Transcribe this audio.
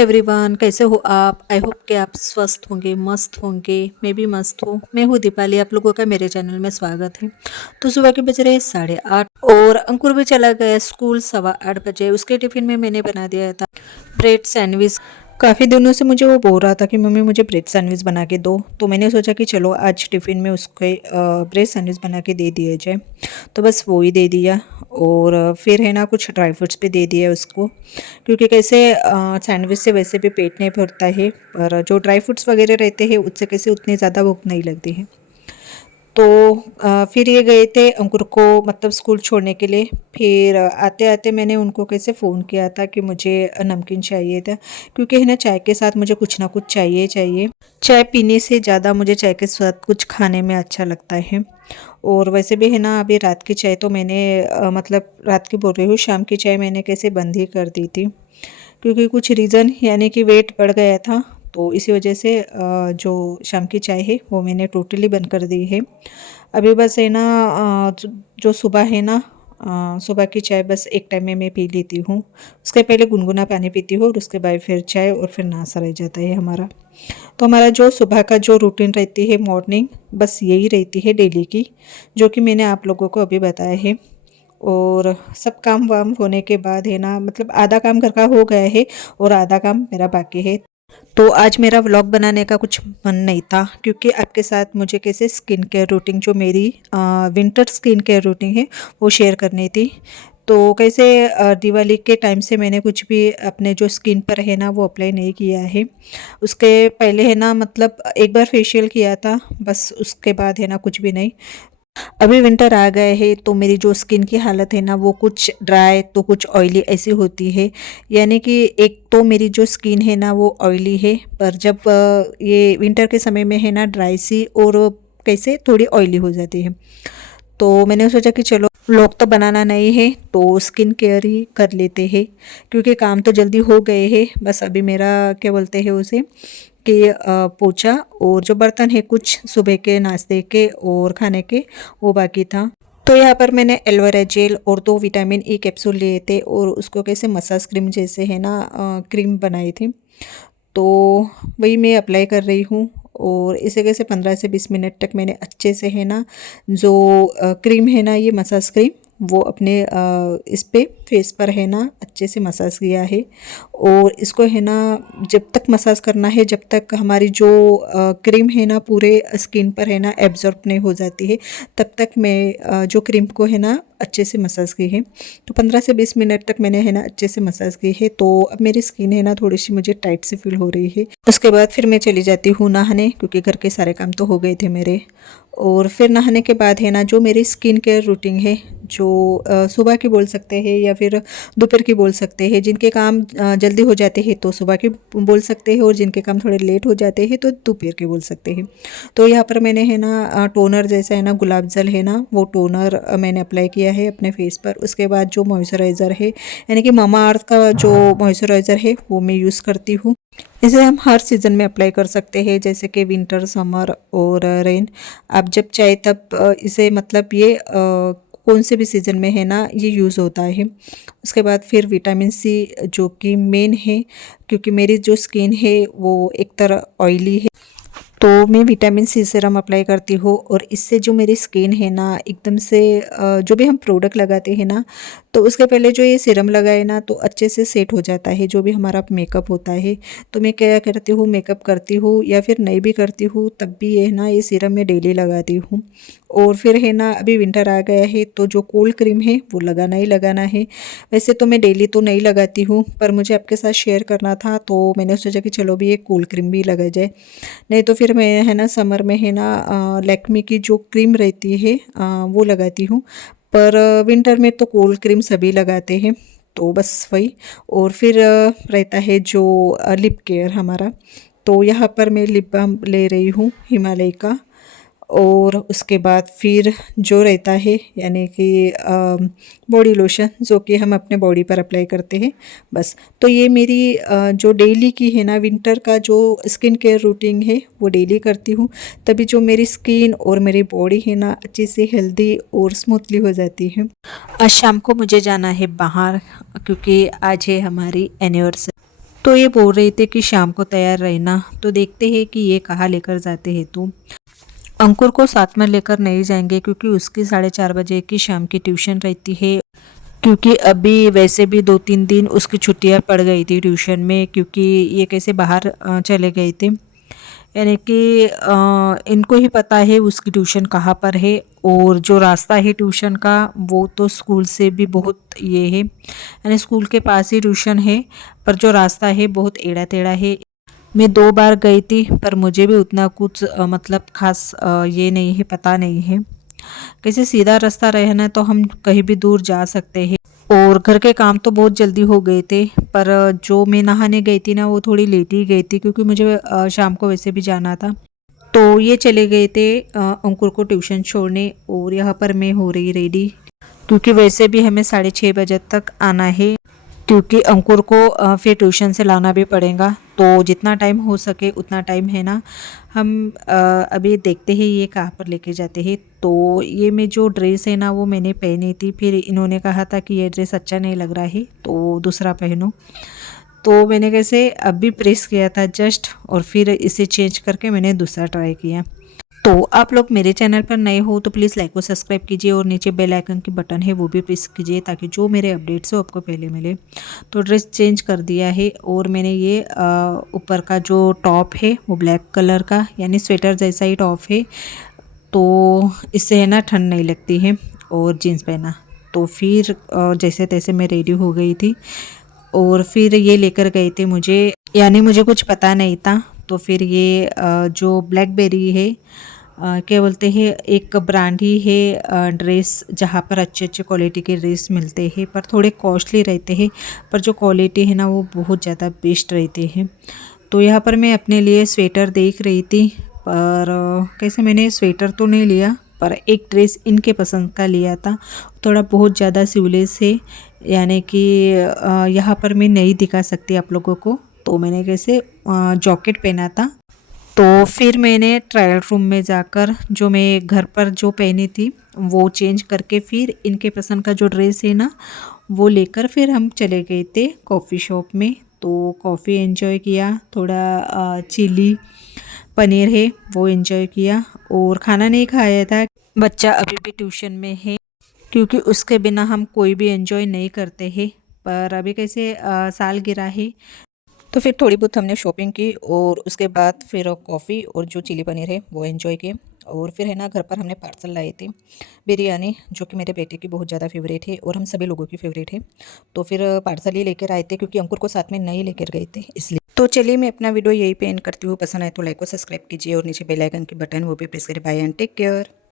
Hi everyone, कैसे हो आप? आई होप कि आप स्वस्थ होंगे, मस्त होंगे। मैं भी मस्त हूँ। मैं हूँ दीपाली, आप लोगों का मेरे चैनल में स्वागत है। तो सुबह के बज रहे 8:30 और अंकुर भी चला गया स्कूल 8:15 बजे। उसके टिफिन में मैंने बना दिया था ब्रेड सैंडविच। काफ़ी दिनों से मुझे वो बोल रहा था कि मम्मी मुझे ब्रेड सैंडविच बना के दो, तो मैंने सोचा कि चलो आज टिफ़िन में उसके ब्रेड सैंडविच बना के दे दिया जाए। तो बस वो ही दे दिया और फिर है ना कुछ ड्राई फ्रूट्स भी दे दिया उसको, क्योंकि कैसे सैंडविच से वैसे भी पेट नहीं भरता है, पर जो ड्राई फ्रूट्स वगैरह रहते हैं उससे कैसे उतनी ज़्यादा भूख नहीं लगती है। तो फिर ये गए थे अंकुर को मतलब स्कूल छोड़ने के लिए। फिर आते आते मैंने उनको कैसे फ़ोन किया था कि मुझे नमकीन चाहिए था, क्योंकि है ना चाय के साथ मुझे कुछ ना कुछ चाहिए चाहिए। चाय पीने से ज़्यादा मुझे चाय के साथ कुछ खाने में अच्छा लगता है। और वैसे भी है ना अभी रात की चाय तो मैंने मतलब रात की बोल रही हूँ, शाम की चाय मैंने कैसे बंद ही कर दी थी, क्योंकि कुछ रीज़न यानी कि वेट बढ़ गया था। तो इसी वजह से जो शाम की चाय है वो मैंने टोटली बंद कर दी है। अभी बस है ना जो सुबह है ना सुबह की चाय बस एक टाइम में मैं पी लेती हूँ। उसके पहले गुनगुना पानी पीती हूँ और उसके बाद फिर चाय और फिर नाश्ता रह जाता है हमारा। तो हमारा जो सुबह का जो रूटीन रहती है मॉर्निंग, बस यही रहती है डेली की, जो कि मैंने आप लोगों को अभी बताया है। और सब काम वाम होने के बाद है ना मतलब आधा काम घर का हो गया है और आधा काम मेरा बाकी है। तो आज मेरा व्लॉग बनाने का कुछ मन नहीं था, क्योंकि आपके साथ मुझे कैसे स्किन केयर रूटीन जो मेरी विंटर स्किन केयर रूटीन है वो शेयर करनी थी। तो कैसे दिवाली के टाइम से मैंने कुछ भी अपने जो स्किन पर है ना वो अप्लाई नहीं किया है। उसके पहले है ना मतलब एक बार फेशियल किया था, बस उसके बाद है ना कुछ भी नहीं। अभी विंटर आ गए है तो मेरी जो स्किन की हालत है ना वो कुछ ड्राई तो कुछ ऑयली ऐसी होती है। यानी कि एक तो मेरी जो स्किन है ना वो ऑयली है, पर जब ये विंटर के समय में है ना ड्राई सी और कैसे थोड़ी ऑयली हो जाती है। तो मैंने सोचा कि चलो व्लॉग तो बनाना नहीं है तो स्किन केयर ही कर लेते हैं, क्योंकि काम तो जल्दी हो गए हैं। बस अभी मेरा क्या बोलते हैं उसे कि पोछा और जो बर्तन है कुछ सुबह के नाश्ते के और खाने के वो बाकी था। तो यहाँ पर मैंने एलोवेरा जेल और 2 विटामिन ई कैप्सूल लिए थे और उसको कैसे मसाज क्रीम जैसे है ना क्रीम बनाई थी। तो वही मैं अप्लाई कर रही हूँ और इसे कैसे 15 से 20 मिनट तक मैंने अच्छे से है ना जो क्रीम है ना ये मसाज क्रीम वो अपने इस पे फेस पर है ना अच्छे से मसाज किया है। और इसको है ना जब तक मसाज करना है जब तक हमारी जो क्रीम है ना पूरे स्किन पर है ना एब्जॉर्ब नहीं हो जाती है, तब तक मैं जो क्रीम को है ना अच्छे से मसाज की है। तो 15 से 20 मिनट तक मैंने है ना अच्छे से मसाज की है। तो अब मेरी स्किन है ना थोड़ी सी मुझे टाइट सी फील हो रही है। उसके बाद फिर मैं चली जाती हूँ नहाने, क्योंकि घर के सारे काम तो हो गए थे मेरे। और फिर नहाने के बाद है ना जो मेरी स्किन केयर रूटीन है, जो सुबह की बोल सकते हैं या फिर दोपहर की बोल सकते हैं। जिनके काम जल्दी हो जाते हैं तो सुबह की बोल सकते हैं और जिनके काम थोड़े लेट हो जाते हैं तो दोपहर के बोल सकते हैं। तो यहाँ पर मैंने है ना टोनर जैसा है ना गुलाब जल है ना वो टोनर मैंने अप्लाई किया है अपने फेस पर। उसके बाद जो मॉइस्चराइज़र है यानी कि मामा अर्थ का जो मॉइस्चराइज़र है वो मैं यूज़ करती हूँ। इसे हम हर सीज़न में अप्लाई कर सकते हैं, जैसे कि विंटर, समर और रेन। आप जब चाहे तब इसे मतलब ये कौन से भी सीज़न में है ना ये यूज़ होता है। उसके बाद फिर विटामिन सी जो कि मेन है, क्योंकि मेरी जो स्किन है वो एक तरह ऑयली है। तो मैं विटामिन सी सीरम अप्लाई करती हूँ और इससे जो मेरी स्किन है ना एकदम से जो भी हम प्रोडक्ट लगाते हैं ना तो उसके पहले जो ये सीरम लगाए ना तो अच्छे से सेट हो जाता है जो भी हमारा मेकअप होता है। तो मैं क्या करती हूँ, मेकअप करती हूँ या फिर नहीं भी करती हूँ तब भी ये ना ये सीरम मैं डेली लगाती हूँ। और फिर है ना अभी विंटर आ गया है तो जो कोल्ड क्रीम है वो लगाना ही लगाना है। वैसे तो मैं डेली तो नहीं लगाती हूँ, पर मुझे आपके साथ शेयर करना था तो मैंने सोचा कि चलो भी एक कोल्ड क्रीम भी लगा जाए। नहीं तो फिर मैं है ना समर में है ना लैक्मे की जो क्रीम रहती है वो लगाती हूँ। पर विंटर में तो कोल्ड क्रीम सभी लगाते हैं, तो बस वही। और फिर रहता है जो लिप केयर हमारा। तो यहाँ पर मैं लिप बाम ले रही हूँ हिमालय का। और उसके बाद फिर जो रहता है यानी कि बॉडी लोशन जो कि हम अपने बॉडी पर अप्लाई करते हैं बस। तो ये मेरी जो डेली की है ना विंटर का जो स्किन केयर रूटीन है वो डेली करती हूँ, तभी जो मेरी स्किन और मेरी बॉडी है ना अच्छी से हेल्दी और स्मूथली हो जाती है। आज शाम को मुझे जाना है बाहर, क्योंकि आज है हमारी एनिवर्सरी। तो ये बोल रहे थे कि शाम को तैयार रहना, तो देखते हैं कि ये कहाँ लेकर जाते हैं। तो अंकुर को साथ में लेकर नहीं जाएंगे क्योंकि उसकी 4:30 बजे की शाम की ट्यूशन रहती है। क्योंकि अभी वैसे भी 2-3 दिन उसकी छुट्टियां पड़ गई थी ट्यूशन में, क्योंकि ये कैसे बाहर चले गए थे। यानी कि इनको ही पता है उसकी ट्यूशन कहाँ पर है, और जो रास्ता है ट्यूशन का वो तो स्कूल से भी बहुत ये है, यानी स्कूल के पास ही ट्यूशन है, पर जो रास्ता है बहुत एड़ा टेढ़ा है। मैं 2 बार गई थी पर मुझे भी उतना कुछ मतलब खास ये नहीं है, पता नहीं है। कैसे सीधा रास्ता रहे ना तो हम कहीं भी दूर जा सकते हैं। और घर के काम तो बहुत जल्दी हो गए थे, पर जो मैं नहाने गई थी ना वो थोड़ी लेट ही गई थी, क्योंकि मुझे शाम को वैसे भी जाना था। तो ये चले गए थे अंकुर को ट्यूशन छोड़ने, और यहाँ पर मैं हो रही रेडी, क्योंकि वैसे भी हमें 6:30 बजे तक आना है, क्योंकि अंकुर को फिर ट्यूशन से लाना भी पड़ेगा। तो जितना टाइम हो सके उतना टाइम है ना, हम अभी देखते हैं ये कहाँ पर लेके जाते हैं। तो ये मैं जो ड्रेस है ना वो मैंने पहनी थी, फिर इन्होंने कहा था कि ये ड्रेस अच्छा नहीं लग रहा है तो दूसरा पहनो। तो मैंने कैसे अभी प्रेस किया था जस्ट, और फिर इसे चेंज करके मैंने दूसरा ट्राई किया। तो आप लोग मेरे चैनल पर नए हो तो प्लीज़ लाइक और सब्सक्राइब कीजिए, और नीचे बेल आइकन की बटन है वो भी प्रेस कीजिए, ताकि जो मेरे अपडेट्स हो आपको पहले मिले। तो ड्रेस चेंज कर दिया है, और मैंने ये ऊपर का जो टॉप है वो ब्लैक कलर का, यानी स्वेटर जैसा ही टॉप है, तो इससे है ना ठंड नहीं लगती है, और जीन्स पहना। तो फिर जैसे तैसे मैं रेडी हो गई थी, और फिर ये लेकर गए थे मुझे, यानी मुझे कुछ पता नहीं था। तो फिर ये जो ब्लैकबेरी है, क्या बोलते हैं, एक ब्रांड ही है ड्रेस, जहाँ पर अच्छे अच्छे क्वालिटी के ड्रेस मिलते हैं, पर थोड़े कॉस्टली रहते हैं, पर जो क्वालिटी है ना वो बहुत ज़्यादा बेस्ट रहते हैं। तो यहाँ पर मैं अपने लिए स्वेटर देख रही थी, पर कैसे मैंने स्वेटर तो नहीं लिया, पर एक ड्रेस इनके पसंद का लिया था। थोड़ा बहुत ज़्यादा स्लीवलेस है, यानी कि यहाँ पर मैं नहीं दिखा सकती आप लोगों को। तो मैंने कैसे जैकेट पहना था। तो फिर मैंने ट्रायल रूम में जाकर जो मैं घर पर जो पहनी थी वो चेंज करके, फिर इनके पसंद का जो ड्रेस है ना वो लेकर फिर हम चले गए थे कॉफ़ी शॉप में। तो कॉफ़ी एंजॉय किया, थोड़ा चिली पनीर है वो एंजॉय किया, और खाना नहीं खाया था। बच्चा अभी भी ट्यूशन में है, क्योंकि उसके बिना हम कोई भी एंजॉय नहीं करते हैं। पर अभी कैसे सालगिरह है, तो फिर थोड़ी बहुत हमने शॉपिंग की, और उसके बाद फिर कॉफ़ी और जो चिली पनीर है वो एंजॉय किए। और फिर है ना घर पर हमने पार्सल लाए थे बिरयानी, जो कि मेरे बेटे की बहुत ज़्यादा फेवरेट है और हम सभी लोगों की फेवरेट है। तो फिर पार्सल ही लेकर आए थे, क्योंकि अंकुर को साथ में नहीं लेकर गए थे इसलिए। तो चलिए मैं अपना वीडियो यही पे एंड करती हूँ। पसंद आए तो लाइक और सब्सक्राइब कीजिए, और नीचे बेल आइकन की बटन वो भी प्रेस करें। Bye and take care.